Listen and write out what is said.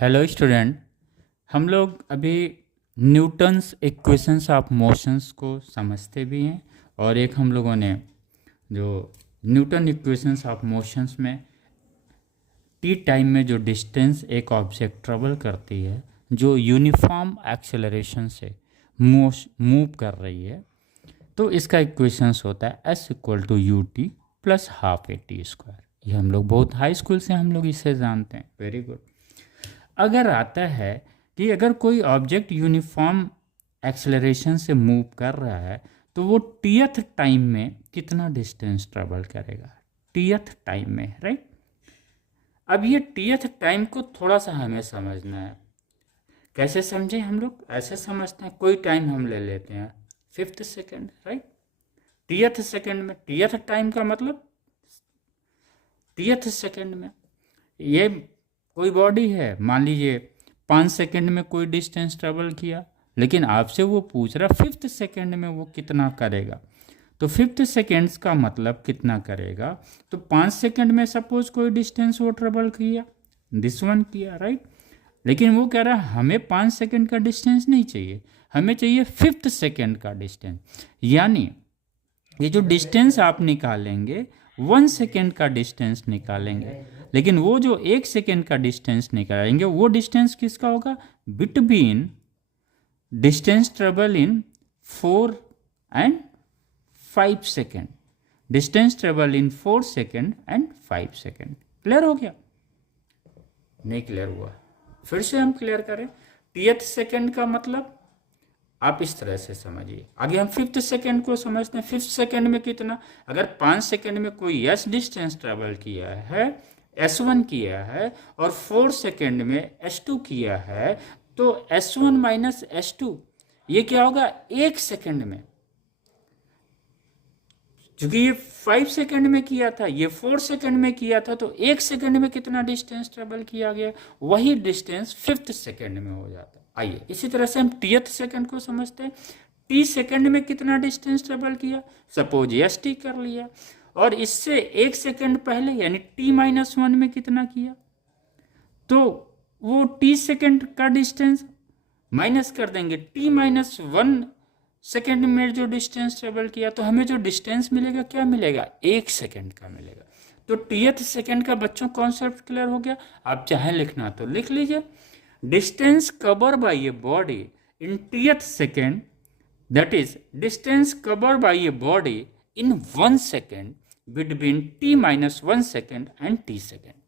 Hello student. हम लोग अभी न्यूटन्स इक्वेशंस ऑफ मोशंस को समझते भी हैं और एक हम लोगों ने जो न्यूटन इक्वेशंस ऑफ मोशंस में टी टाइम में जो डिस्टेंस एक ऑब्जेक्ट ट्रेवल करती है जो यूनिफॉर्म एक्सेलरेशन से मूव कर रही है, तो इसका इक्वेशंस होता है s equal to u t plus half a t square. ये हम लोग बहुत हाई स्कूल से हम लोग इसे जानते हैं। Very good. अगर आता है कि अगर कोई ऑब्जेक्ट यूनिफॉर्म एक्सेलरेशन से मूव कर रहा है तो वो टीएथ टाइम में कितना डिस्टेंस ट्रेवल करेगा, टीएथ टाइम में, राइट। अब ये टीएथ टाइम को थोड़ा सा हमें समझना है। कैसे समझे हम लोग? ऐसे समझते हैं, कोई टाइम हम ले लेते हैं 5th सेकेंड, राइट। टीएथ सेकेंड में, टीएथ टाइम का मतलब टीएथ सेकेंड में ये कोई बॉडी है, मान लीजिए 5 सेकेंड में कोई डिस्टेंस ट्रेवल किया, लेकिन आपसे वो पूछ रहा 5th सेकेंड में वो कितना करेगा। तो 5th सेकेंड्स का मतलब कितना करेगा, तो 5 सेकेंड में सपोज कोई डिस्टेंस वो ट्रेवल किया, दिस वन किया, राइट। लेकिन वो कह रहा हमें 5 सेकेंड का डिस्टेंस नहीं चाहिए, हमें चाहिए 5th सेकेंड का डिस्टेंस। यानी ये जो डिस्टेंस आप निकालेंगे 1 सेकेंड का डिस्टेंस निकालेंगे, लेकिन वो जो 1 सेकेंड का डिस्टेंस निकालेंगे वो डिस्टेंस किसका होगा, between distance travel in 4 and 5 second, distance travel in 4 second and 5 second. Clear हो गया? नहीं क्लियर हुआ? फिर से हम क्लियर करें। टीएथ सेकेंड का मतलब आप इस तरह से समझिए। आगे हम 5th सेकेंड को समझते हैं। 5th सेकेंड में कितना, अगर 5 सेकेंड में कोई एस डिस्टेंस ट्रेवल किया है, S1 किया है, और 4 सेकेंड में S2 किया है, तो S1 माइनस S2 ये क्या होगा 1 सेकेंड में। क्योंकि ये 5 सेकेंड में किया था, ये 4 सेकेंड में किया था, तो 1 सेकेंड में कितना डिस्टेंस ट्रेवल किया गया, वही डिस्टेंस 5th सेकेंड में हो जाता है। आइए इसी तरह से हम टीएथ सेकेंड को समझते हैं। टी सेकेंड में कितना डिस्टेंस ट्रेवल किया, सपोज एस टी कर लिया, और इससे 1 सेकेंड पहले यानी टी माइनस 1 में कितना किया, तो वो टी सेकेंड का डिस्टेंस माइनस कर देंगे, टी माइनस 1 सेकेंड में जो डिस्टेंस ट्रेवल किया, तो हमें जो डिस्टेंस मिलेगा क्या मिलेगा, 1 सेकेंड का मिलेगा। तो टीएथ सेकेंड का बच्चों कॉन्सेप्ट क्लियर हो गया। आप चाहे लिखना तो लिख लीजिए, distance covered by a body in tth second, that is distance covered by a body in 1 second between t minus 1 second and t second.